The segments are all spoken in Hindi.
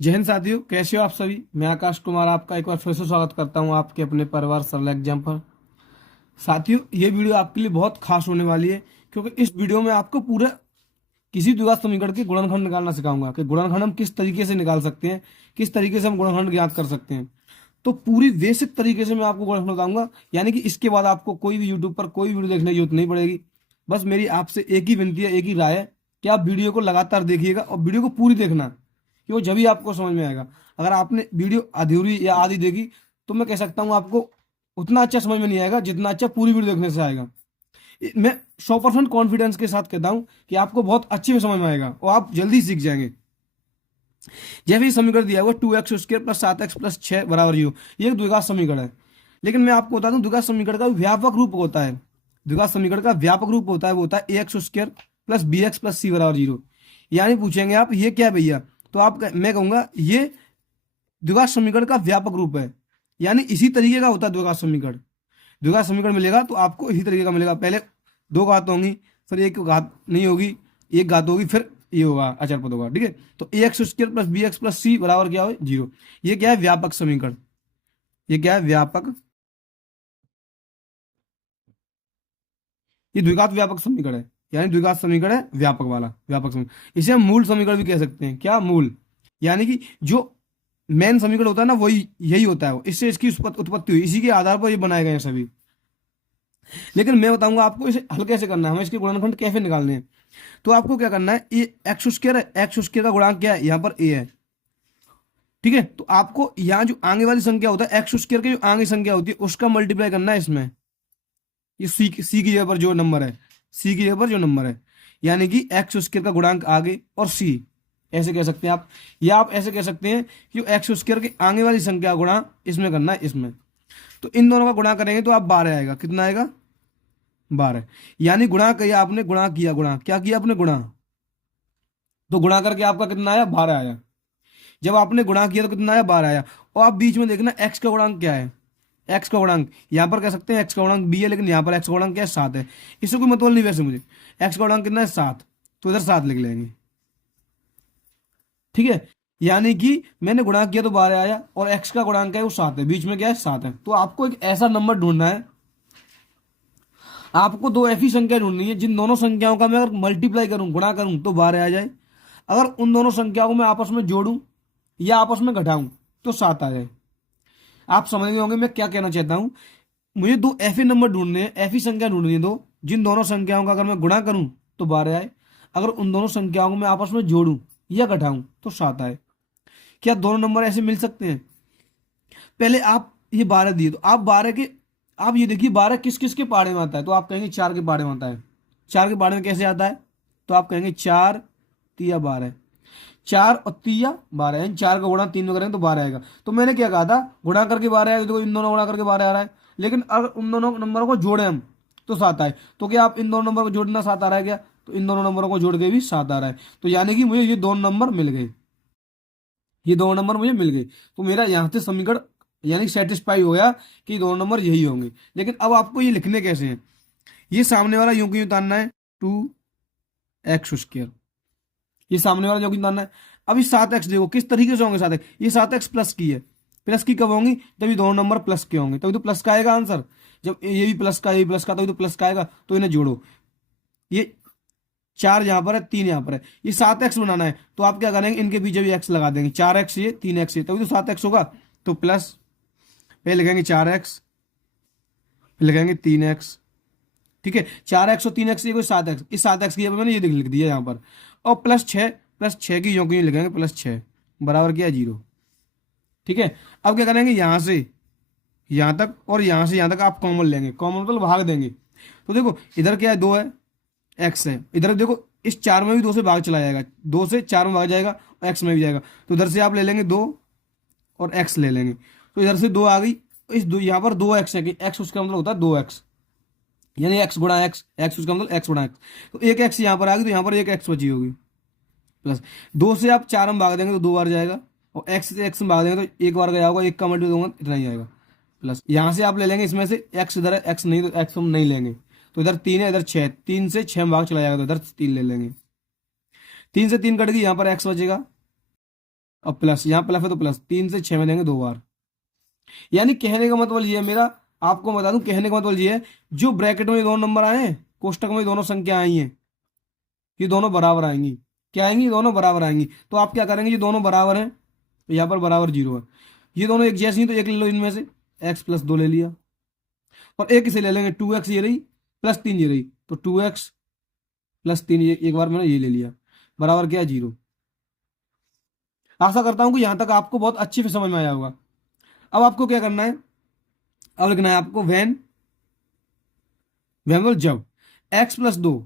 जय हिंद साथियों, कैसे हो आप सभी। मैं आकाश कुमार आपका एक बार फिर से स्वागत करता हूं आपके अपने परिवार सरल एग्जाम पर। साथियों, ये वीडियो आपके लिए बहुत खास होने वाली है, क्योंकि इस वीडियो में आपको पूरा किसी द्विघात समीकरण के गुणनखंड निकालना सिखाऊंगा कि गुणनखंड हम किस तरीके से निकाल सकते हैं, किस तरीके से हम गुणनखंड ज्ञात कर सकते हैं। तो पूरी बेसिक तरीके से मैं आपको गुणनखंड बताऊंगा, यानी कि इसके बाद आपको कोई भी यूट्यूब पर कोई वीडियो देखने की जरूरत नहीं पड़ेगी। बस मेरी आपसे एक ही विनती है, एक ही राय है कि आप वीडियो को लगातार देखिएगा और वीडियो को पूरी देखना, कि वो जब आपको समझ में आएगा। अगर आपने वीडियो अधूरी या आधी देखी तो मैं कह सकता हूँ आपको उतना अच्छा समझ में नहीं आएगा जितना अच्छा पूरी वीडियो देखने से आएगा। मैं 100% कॉन्फिडेंस के साथ कहता हूँ कि आपको बहुत अच्छे से समझ में आएगा और आप जल्दी सीख जाएंगे। जैसे ही समीकरण दिया हुआ 2x² प्लस 7x प्लस 6 बराबर 0, ये एक द्विघात समीकरण है। लेकिन मैं आपको बता दूं, द्विघात समीकरण का व्यापक रूप होता है। द्विघात समीकरण का व्यापक रूप होता है, वो होता है ax² plus bx plus c बराबर 0। यानी पूछेंगे आप ये क्या है भैया, तो मैं कहूंगा ये द्विघात समीकरण का व्यापक रूप है। यानी इसी तरीके का होता है द्विघात समीकरण। द्विघात समीकरण मिलेगा तो आपको इसी तरीके का मिलेगा। पहले दो घात होंगी, फिर एक घात नहीं होगी, एक घात होगी, फिर ये होगा अचर पद होगा। ठीक है, तो ax² plus bx plus c बराबर क्या हो 0। ये क्या है, व्यापक समीकरण। ये क्या है, व्यापक। ये द्विघात व्यापक समीकरण है, यानी द्विघात समीकरण है व्यापक वाला, व्यापक समीकरण। इसे हम मूल समीकरण भी कह सकते हैं। क्या मूल, यानी कि जो मेन समीकरण होता है ना, वही यही होता है। वो इससे इसकी उत्पत्ति हुई, इसी के आधार पर ये बनाए गए हैं सभी। लेकिन मैं बताऊंगा आपको इसे हल कैसे करना है, हमें इसके गुणनखंड कैसे निकालने हैं। तो आपको क्या करना है, ये x² है, x² का गुणांक क्या है, यहाँ पर a है। ठीक है, तो आपको यहाँ जो आगे वाली संख्या होता है x² की जो आगे संख्या होती है उसका मल्टीप्लाई करना है इसमें। ये सी की जगह पर जो नंबर है, सी की जगह पर जो नंबर है, यानी कि x² का गुणांक आगे और c, ऐसे कह सकते हैं आप। या आप ऐसे कह सकते हैं कि x² के आगे वाली संख्या गुणा इसमें करना है, इसमें। तो इन दोनों का गुणा करेंगे तो आप 12 आएगा। कितना आएगा, 12। यानी गुणा किया आपने, गुणा किया, गुणा क्या किया आपने, गुणा। तो गुणा करके आपका कितना आया, 12 आया। जब आपने गुणा किया तो कितना आया, 12 आया। और आप बीच में देखना एक्स का गुणांक क्या है। एक्स का गुणांक यहाँ पर कह सकते हैं एक्स का गुणांक बी है, लेकिन यहाँ पर एक्स का गुणांक क्या है, 7 है। इससे कोई मतलब नहीं वैसे मुझे। एक्स का गुणांक कितना है, 7, तो इधर 7 लिख लेंगे। ठीक है, यानी कि मैंने गुणा किया तो 12 आया, और एक्स का गुणांक है वो 7 है, बीच में क्या है, 7 है। तो आपको एक ऐसा नंबर ढूंढना है, आपको दो ऐसी संख्या ढूंढनी है जिन दोनों संख्याओं का मैं अगर मल्टीप्लाई करूं, गुणा करूं, तो 12 आ जाए। अगर उन दोनों संख्याओं को मैं आपस में जोड़ूं या आपस में घटाऊं तो 7 आ जाए। आप समझ गए होंगे मैं क्या कहना चाहता हूं। मुझे दो ऐसे नंबर ढूंढने हैं, ऐसी संख्या ढूंढनी है दो, जिन दोनों संख्याओं का अगर मैं गुणा करूं तो 12 आए, अगर उन दोनों संख्याओं को मैं आपस में जोड़ूं या घटाऊं तो 7 आए। क्या दोनों नंबर ऐसे मिल सकते हैं। पहले आप ये 12 दिए, तो आप 12 के, आप ये देखिए 12 किस किस के पाड़े में आता है, तो आप कहेंगे 4 के पाड़े में आता है। 4 के पाड़े में कैसे आता है, तो आप कहेंगे 4 तिया 12, 4 और तिया 12, यानी 4 का गुणा 3 में करेंगे तो 12 आएगा। तो मैंने क्या कहा था, गुणा करके 12 आएगा, देखो इन दोनों गुणा करके 12 आ रहा है। लेकिन अगर उन दोनों नंबरों को जोड़े हम तो 7 आए। तो क्या आप इन दोनों नंबर को जोड़ना 7 आ रहा है क्या, तो इन दोनों नंबरों को जोड़ के भी 7 आ रहा है। तो यानी कि मुझे ये दोनों नंबर मिल गए, ये दोनों नंबर मुझे मिल गए। तो मेरा यहाँ से समीकरण यानी सेटिस्फाई हो गया कि दोनों नंबर यही होंगे। लेकिन अब आपको ये लिखने कैसे हैं, ये सामने वाला यूं क्यों उतारना है, 2x², ये सामने वाला यूं क्यों उतारना है। अब इस 7x देखो किस तरीके से होंगे, 7x, ये 7x प्लस की है। प्लस की कब होंगी, जब ये दोनों नंबर प्लस के होंगे, तभी तो प्लस का आएगा आंसर। जब ये भी प्लस का, ये भी प्लस का, तभी तो प्लस का आएगा। तो इन्हें जोड़ो, ये 4 यहाँ पर है, 3 यहाँ पर है, ये 7x बनाना है। तो आप क्या करेंगे, इनके पीछे भी x लगा देंगे, 4x ये 3x ये, तभी तो 7x होगा। तो प्लस, पहले लिखेंगे 4x, फिर लिखेंगे 3x। ठीक है, 4x और 3x, ये कोई 7x, इस 7x की जगह मैंने ये लिख दिया यहाँ पर। और प्लस 6 की यूं क्यों लिखेंगे, +6 बराबर क्या है, 0। ठीक है, अब क्या करेंगे, यहाँ से यहाँ तक और यहाँ से यहाँ तक आप कॉमन लेंगे, कॉमन मतलब भाग देंगे। तो देखो इधर क्या है, 2 है, एक्स है। इधर देखो इस 4 में भी 2 से भाग चला जाएगा, 2 से 4 में भाग जाएगा, और एक्स में भी जाएगा। तो इधर से आप ले लेंगे 2 और एक्स ले लेंगे, तो इधर से 2 आ गई। इस दो यहाँ पर 2x है कि एक्स, उसका मतलब होता है 2x, यानी एक्स गुणा एक्स, एक्स उसका मतलब एक्स गुणा एक्स। तो एक एक्स यहाँ पर आ गई, तो यहाँ पर एक एक्स बची होगी। प्लस 2 से आप 4 में भाग देंगे तो 2 बार जाएगा, और एक्स से एक्स में भाग देंगे तो एक बार गया होगा, एक का मल्टीप्लाई दूंगा इतना ही आएगा। प्लस यहाँ से आप ले लेंगे, इसमें से एक्स इधर है, एक्स नहीं, तो एक्स हम नहीं लेंगे। तो इधर 3 है, इधर 6, 3 से 6 में भाग चला जाएगा, तो इधर 3 ले लेंगे। 3 से 3 कट गई, यहाँ पर एक्स बचेगा, और प्लस, यहाँ प्लस है तो प्लस, 3 से 6 में देंगे 2 बार। यानी कहने का मतलब ये है मेरा, आपको बता दूं, कहने का मतलब ये है, जो ब्रैकेट में ये दोनों नंबर आए हैं, कोष्टक में ये दोनों संख्या आई हैं, ये दोनों बराबर आएंगी। क्या आएंगी? ये दोनों बराबर आएंगी। तो आप क्या करेंगे, ये दोनों बराबर हैं तो यहाँ पर बराबर 0 है। ये दोनों एक जैसी हैं तो एक ले लो इनमें से, x+2 ले लिया, और एक इसे ले लेंगे 2x, ये रही, +3 ये रही, तो 2x+3, ये एक बार मैंने ये ले लिया, बराबर क्या है? 0। आशा करता हूं कि यहां तक आपको बहुत अच्छे से समझ में आया होगा। अब आपको क्या करना है, अब लिखना है आपको वेन जब x+2,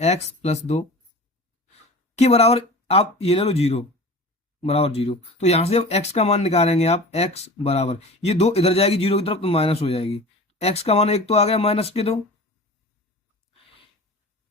x+2 के बराबर, आप ये ले लो 0, बराबर 0, तो यहां से अब x का मान निकालेंगे आप, x बराबर, ये 2 इधर जाएगी 0 की तरफ तो माइनस हो जाएगी, x का मान 1 तो आ गया -2।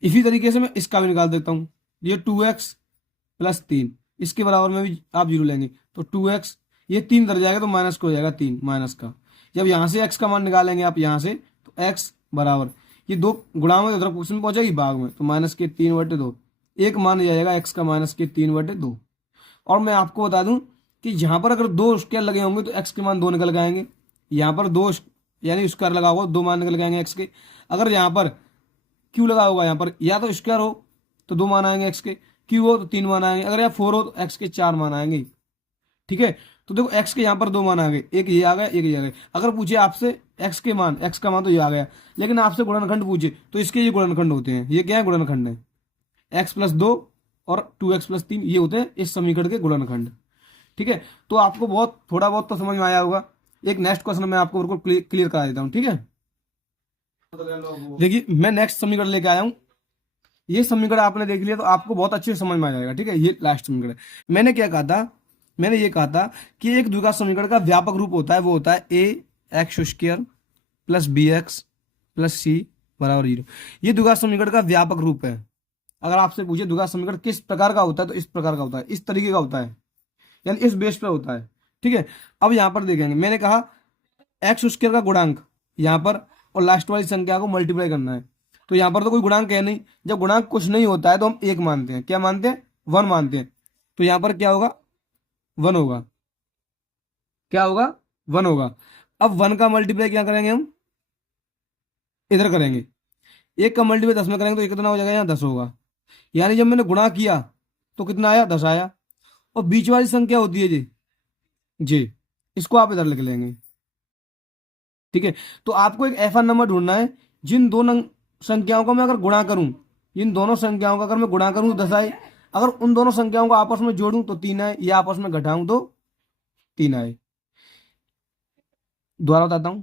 इसी तरीके से मैं इसका भी निकाल देता हूं, ये 2x+3, इसके बराबर में भी आप 0 लेंगे तो 2x, ये 3 इधर जाएगा तो माइनस का हो जाएगा, 3 माइनस का। जब यहां से x का मान निकालेंगे आप यहां से, तो x बराबर, ये 2 गुणा में उधर क्वेश्चन पहुंचेगी भाग में, तो -3/2, एक मान जाएगा x का -3/2। और मैं आपको बता दूं कि यहाँ पर अगर 2 स्क्वायर लगे होंगे तो x के मान 2 निकल के आएंगे, यहाँ पर 2 यानी स्क्वायर लगा होगा 2 मान निकल के आएंगे x के। अगर यहाँ पर क्यू लगा होगा, यहाँ पर या तो स्क्वायर हो तो 2 मान आएंगे x के, क्यू हो तो 3 मान आएंगे, अगर यहाँ 4 हो तो x के 4 मान आएंगे। ठीक है, तो देखो x के यहाँ पर 2 मान आ गए, एक ये आ गया, एक ये आ गया। अगर पूछे आपसे x के मान, x का मान तो ये आ गया, लेकिन आपसे गुणनखंड पूछे तो इसके ये गुणनखंड होते हैं, ये क्या है? गुणनखंड है। x+2 और 2x+3 ये होते हैं इस समीकरण के गुणनखंड। ठीक है, तो आपको बहुत थोड़ा बहुत तो समझ में आया होगा। एक नेक्स्ट क्वेश्चन मैं आपको बिल्कुल क्लियर करा देता हूँ। ठीक है, देखिए मैं नेक्स्ट समीकरण लेके आया हूँ। ये समीकरण आपने देख लिया तो आपको बहुत अच्छे से समझ में आ जाएगा। ठीक है, ये लास्ट समीकरण है। मैंने क्या कहा था, मैंने ये कहा था कि एक द्विघात समीकरण का व्यापक रूप होता है, वो होता है ax² + bx + c = 0। ये द्विघात समीकरण का व्यापक रूप है। अगर आपसे पूछे द्विघात समीकरण किस प्रकार का होता है, तो इस प्रकार का होता है, इस तरीके का होता है, यानी इस बेस पे होता है। ठीक है, अब यहां पर देखेंगे, मैंने कहा x² का गुणांक यहां पर और लास्ट वाली संख्या को मल्टीप्लाई करना है। तो यहां पर तो कोई गुणांक है नहीं, जब गुणांक कुछ नहीं होता है तो हम 1 मानते हैं। क्या मानते हैं? 1 मानते हैं। तो यहां पर क्या होगा? 1 होगा। क्या होगा? 1 होगा। अब 1 का मल्टीप्लाई क्या करेंगे हम? इधर करेंगे। 1 का मल्टीप्लाई 10 में करेंगे तो ये कितना हो जाएगा? यहाँ 10 होगा। यानी जब मैंने गुणा किया तो कितना आया? 10 आया। और बीच वाली संख्या होती है जी, जी, इसको आप इधर लिख लेंगे। ठीक है, तो आपको एक ऐसा नंबर ढूंढना है जिन दो संख्याओं को मैं अगर गुणा करूं, इन दोनों संख्याओं का अगर मैं गुणा करूं तो 10 आए, अगर उन दोनों संख्याओं को आपस में जोड़ूं तो 3 आए, या आपस में घटाऊं तो 3 आए। दोबारा बताता हूं,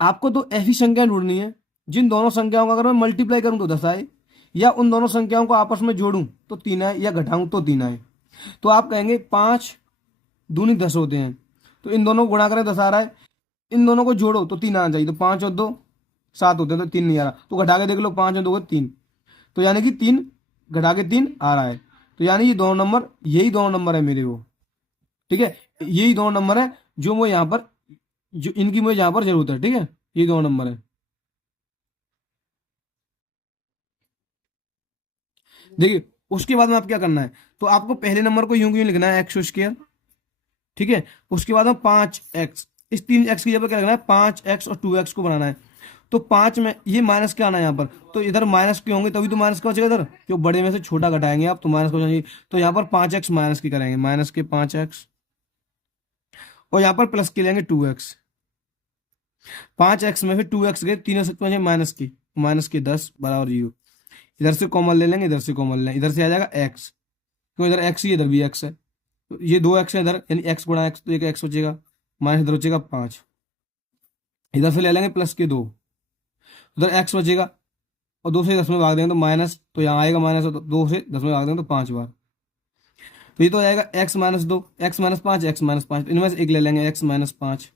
आपको तो ऐसी संख्या ढूंढनी है जिन दोनों संख्याओं का अगर मैं मल्टीप्लाई करूं तो 10 आए, या उन दोनों संख्याओं को आपस में जोड़ूं तो 3 आए, या घटाऊं तो 3 आए। तो आप कहेंगे 5 दूनी 10 होते हैं, तो इन दोनों को गुणा करें 10 आ रहा है, इन दोनों को जोड़ो तो 3 आना चाहिए, तो 5 और 2 7 होते हैं, तो 3 नहीं आ रहा, तो घटा के देख लो, 5 और 2 3, तो यानी कि 3 घटा के 3 आ रहा है। तो यानी ये दोनों नंबर, यही दोनों नंबर है मेरे वो। ठीक है, यही दोनों नंबर है जो मैं यहाँ पर, जो इनकी मुझे यहाँ पर जरूरत है। ठीक है, ये दोनों नंबर है। देखिए उसके बाद में आप क्या करना है, तो आपको पहले नंबर को यूं क्यों लिखना है x²। ठीक है, उसके बाद में 5x, इस 3x की जगह क्या लिखना है? 5x और 2x को बनाना है। तो 5 में ये माइनस क्या आना है यहाँ पर, तो इधर माइनस के होंगे तभी तो माइनस का बचेगा इधर, क्यों? बड़े में से छोटा घटाएंगे आप तो माइनस का बचेगा। तो यहाँ पर 5x माइनस की करेंगे, माइनस के 5x, और यहाँ पर प्लस के लेंगे 2x। 5x में फिर 2x गए, तीनों से पहुंचे माइनस की, -10 = 0। इधर से कॉमन ले लेंगे, इधर से कॉमन लेंगे, इधर से आ जाएगा x, क्यों? इधर x ही, इधर भी x है, तो ये 2x है इधर, यानी x गुणा x, तो एक x बचेगा, माइनस इधर बचेगा 5, इधर से ले लेंगे +2, उधर x बचेगा, और 2 से 10 में भाग देंगे तो माइनस, तो यहाँ आएगा माइनस, तो 2 से 10 में भाग देंगे तो 5 बार, तो ये तो आएगा x-2, x-5, x-5, इनमें से एक ले लेंगे x-5,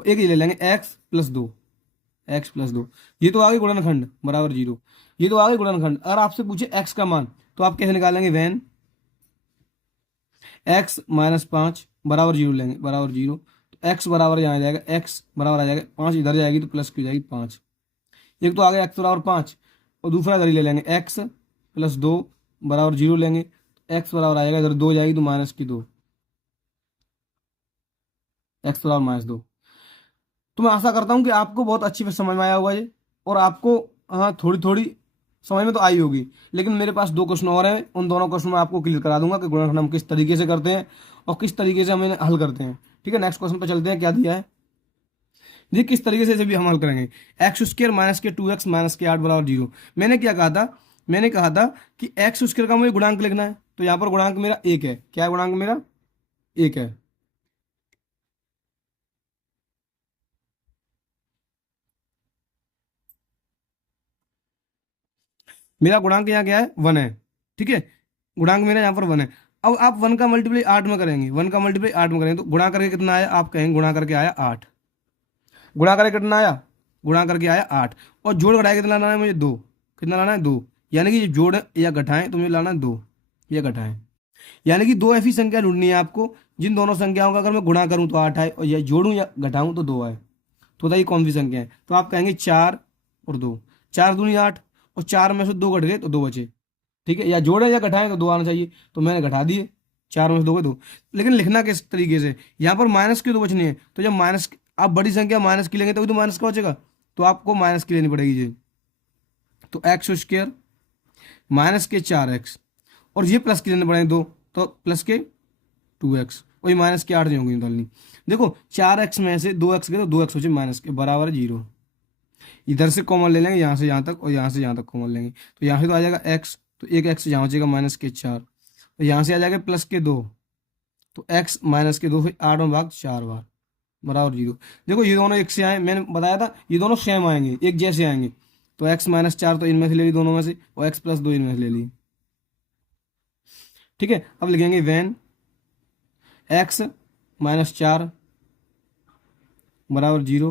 और एक ही ले लेंगे x+2, x+2, ये तो आगे गुणनखंड बराबर 0, ये तो आगे गुणनखंड। अगर आपसे पूछे x का मान तो आप कैसे निकालेंगे? वेन x-5 बराबर 0 लेंगे, बराबर 0, तो x बराबर यहाँ आ जाएगा, x बराबर आ जाएगा 5, इधर जाएगी तो प्लस की हो जाएगी 5, एक तो आ गया x बराबर 5, और दूसरा इधर ही ले लेंगे x+2 बराबर 0 लेंगे, एक्स बराबर आएगा, इधर 2 जाएगी तो -2, एक्स बराबर -2। तो मैं आशा करता हूँ कि आपको बहुत अच्छी से समझ में आया होगा ये, और आपको हाँ थोड़ी थोड़ी समझ में तो आई होगी। लेकिन मेरे पास 2 क्वेश्चन और हैं, उन दोनों क्वेश्चन में आपको क्लियर करा दूंगा कि गुणनखंड हम किस तरीके से करते हैं और किस तरीके से हम इन्हें हल करते हैं। ठीक है, नेक्स्ट क्वेश्चन पे चलते हैं। क्या दिया है, ये किस तरीके से इसे भी हम हल करेंगे। एक्स स्क्र माइनस के 2x माइनस के 8 बराबर 0। मैंने क्या कहा था, मैंने कहा था कि एक्स स्क्र का मुझे गुणांक लिखना है, तो यहाँ पर गुणांक मेरा 1 है। क्या है गुणांक मेरा? 1 है। मेरा गुणांक यहाँ क्या है? 1 है। ठीक है, गुणांक मेरा यहाँ पर 1 है। अब आप 1 का मल्टीप्लाई 8 में करेंगे, 1 का मल्टीप्लाई 8 में करेंगे तो गुणा करके कितना आया? आप कहेंगे गुणा करके आया 8। गुणा करके कितना आया? गुणा करके आया 8। और जोड़ घटाए कितना लाना है मुझे? 2। कितना लाना है? 2। यानी कि जोड़ या घटाएं तो मुझे लाना है 2, या घटाएं। यानी कि 2 ऐसी संख्या ढूंढनी है आपको जिन दोनों संख्याओं का अगर मैं गुणा करूं तो 8 आए, और या जोड़ूं या घटाऊं तो 2 आए। तो बताइए कौन सी संख्या है? तो आप कहेंगे 4 और 2। 4 दूनी 8, और 4 में से 2 घट गए तो 2 बचे। ठीक है, या जोड़े या घटाएं तो 2 आना चाहिए, तो मैंने घटा दिए। 4 में से 2 गए 2। लेकिन लिखना किस तरीके से? यहाँ पर माइनस की 2 बचनी है, तो जब माइनस आप बड़ी संख्या माइनस की लेंगे तभी तो माइनस का बचेगा, तो आपको माइनस की लेनी पड़ेगी जी। तो एक्स स्क्र माइनस के 4x, और ये प्लस की लेने पड़ेंगे 2, तो प्लस के 2x, वही माइनस के 8 नहीं होंगी निकालनी। देखो 4x में से 2x गए तो 2x बचे माइनस के, बराबर है 0। इधर से कॉमन ले लेंगे, यहाँ से यहाँ तक और यहाँ से यहाँ तक कॉमन लेंगे, तो यहाँ से तो आ जाएगा x, तो एक x यहाँ बचेगा -4, तो यहाँ से आ जाएगा +2, तो x -2 फिर 8 में भाग 4 बार, बराबर 0। देखो ये दोनों एक से आए, मैंने बताया था ये दोनों सेम आएंगे, एक जैसे आएंगे। तो x -4 तो इनमें से ले ली दोनों में से, और x +2 इनमें से ले ली। ठीक है, अब लिखेंगे वैन x -4 बराबर 0,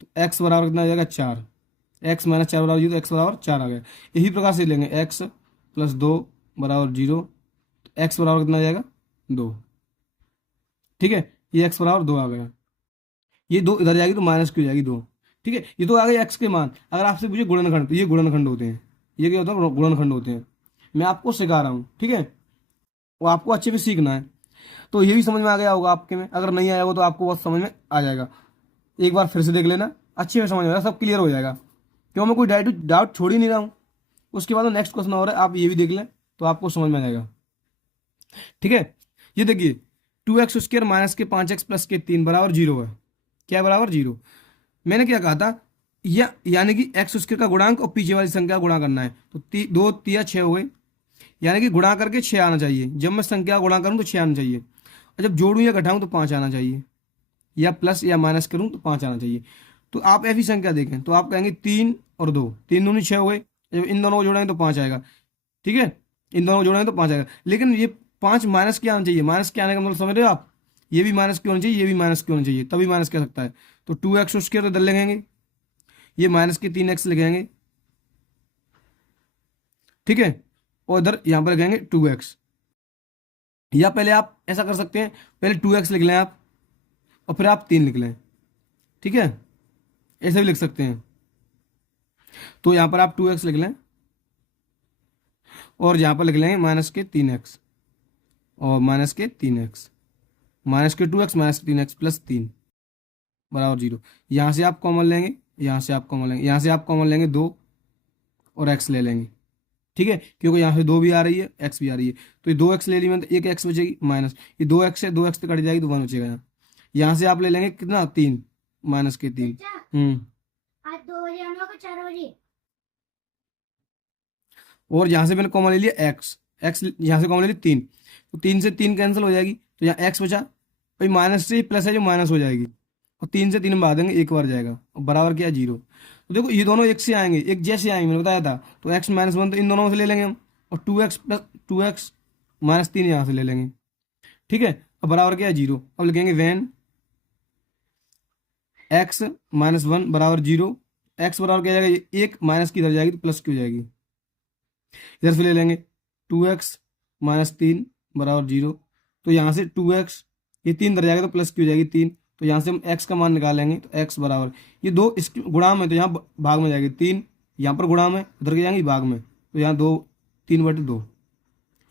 तो x बराबर कितना आ जाएगा? 4। x -4 बराबर 0, तो x बराबर 4 आ गया। इसी प्रकार से लेंगे x +2 बराबर 0, तो x बराबर कितना आ जाएगा? 2। ठीक है, ये x बराबर 2 आ गया। ये 2 इधर जाएगी तो माइनस की हो जाएगी 2। ठीक है, ये तो आ गए x के मान। अगर आपसे पूछे गुणनखंड, तो ये गुणनखंड होते हैं। ये क्या होता है? गुणनखंड होते हैं। मैं आपको सिखा रहा हूँ, ठीक है, वो आपको अच्छे से सीखना है। तो ये भी समझ में आ गया होगा आपके में, अगर नहीं आया होगा तो आपको बहुत समझ में आ जाएगा। एक बार फिर से देख लेना, अच्छे से समझ में आएगा, सब क्लियर हो जाएगा, क्यों मैं कोई डाउट छोड़ ही नहीं रहा हूँ। उसके बाद नेक्स्ट क्वेश्चन और है, आप ये भी देख लें तो आपको समझ में आ जाएगा। ठीक है, ये देखिए 2x² माइनस के 5x प्लस के 3 बराबर 0 है। क्या है? बराबर 0। मैंने क्या कहा था, या यानी कि x² का गुणांक और पीछे वाली संख्या गुणा करना है, तो 2 3 6 हो गए, यानी कि गुणा करके 6 आना चाहिए। जब मैं संख्या गुणा करूं तो 6 आना चाहिए, और जब जोड़ूं या घटाऊं तो 5 आना चाहिए, या प्लस या माइनस करूं तो 5 आना चाहिए। तो आप ऐसी संख्या देखें तो आप कहेंगे 3 और 2, 3 दूनी 6 हो गए, जब इन दोनों को जोड़ेंगे तो 5 आएगा। ठीक है, इन दोनों को जोड़ेंगे तो 5 आएगा, लेकिन ये 5 माइनस क्या आना चाहिए? माइनस के आने का मतलब समझ रहे हो आप? ये भी माइनस क्यों होना चाहिए, ये भी माइनस क्यों होना चाहिए, तभी माइनस कह सकता है। तो 2x² तो इधर लिखेंगे, ये माइनस के 3x लिखेंगे। ठीक है, और इधर यहाँ पर लिखेंगे 2x, या पहले आप ऐसा कर सकते हैं, पहले 2x लिख लें आप, और फिर आप 3 लिख लें। ठीक है, ऐसे भी लिख सकते हैं। तो यहाँ पर आप 2x लिख लें, और यहाँ पर लिख लेंगे माइनस के 3x, और माइनस के 3x, माइनस के 2x माइनस के 3x प्लस 3 बराबर 0। यहाँ से आप कॉमन लेंगे, यहाँ से आप कॉमन लेंगे, यहाँ से आप कॉमन लेंगे 2 और x ले लेंगे। ठीक है, क्योंकि यहाँ से 2 भी आ रही है, x भी आ रही है, तो ये 2x ले ली मैंने, तो एक x बचेगी माइनस, ये 2x है, 2x तो कट जाएगी तो 1 बचेगा। यहाँ से आप ले लेंगे कितना? 3 माइनस के 3। आज 2 बजे हम लोग को 4 बजे। और यहाँ से मैंने कॉमन ले लिया x, यहाँ से कॉमन ले लिया 3, तो 3 से 3 कैंसिल हो जाएगी, तो यहाँ x बचा, भाई माइनस से प्लस है जो माइनस हो जाएगी, और 3 से 3 भाग देंगे, एक बार जाएगा, और बराबर क्या है? 0। तो देखो ये दोनों एक से आएंगे, एक जैसे आएंगे, मैंने बताया था। तो x -1 तो इन दोनों में से ले लेंगे हम, और 2x प्लस 2x -3 यहाँ से ले लेंगे। ठीक है, अब बराबर क्या है? 0। अब लिखेंगे वैन x -1 बराबर 0, x बराबर क्या जाएगा? एक माइनस की इधर जाएगी तो प्लस की हो जाएगी, इधर से ले लेंगे 2x -3 बराबर 0, तो यहाँ से 2x, ये 3 इधर जाएगा तो प्लस की हो जाएगी 3, तो यहाँ से हम x का मान निकालेंगे, तो x बराबर, ये 2 इसके गुणा में, तो यहाँ भाग में जाएगी 3, यहाँ पर गुणा में, उधर के जाएंगे भाग में, तो यहाँ 2 3/2,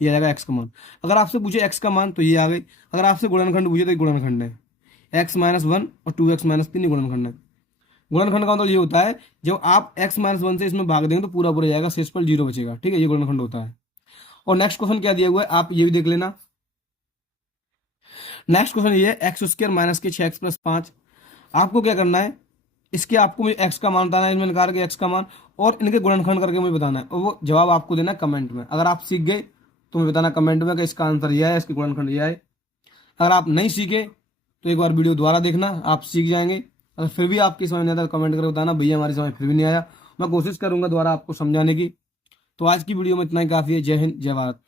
ये आ जाएगा एक्स का मान। अगर आपसे पूछे एक्स का मान तो ये आ गई। अगर आपसे गुणनखंड पूछे तो ये गुणनखंड है, एक्स माइनस वन और 2x माइनस 3 गुणनखंड है। गुणनखंड का मतलब ये होता है जब आप x माइनस वन से इसमें भाग देंगे तो पूरा पूरा जाएगा, शेष पर जीरो बचेगा, ठीक है, ये गुणनखंड होता है। और नेक्स्ट क्वेश्चन क्या दिया हुआ है आप ये भी देख लेना। नेक्स्ट क्वेश्चन ये है एक्स स्क्र माइनस के 6x प्लस 5। आपको क्या करना है, इसके आपको मुझे एक्स का मान बताना है, इनमें निकाल के एक्स का मान, और इनके गुणनखंड करके मुझे बताना है, और वो जवाब आपको देना है कमेंट में। अगर आप सीख गए तो मुझे बताना कमेंट में कि इसका आंसर यह है, इसके गुणनखंड यह है। अगर आप नहीं सीखे तो एक बार वीडियो दोबारा देखना, आप सीख जाएंगे। अगर फिर भी आपकी समझ नहीं आता तो कमेंट करके बताना भैया हमारी समझ फिर भी नहीं आया, मैं कोशिश करूंगा दोबारा आपको समझाने की। तो आज की वीडियो में इतना ही काफ़ी है। जय हिंद, जय भारत।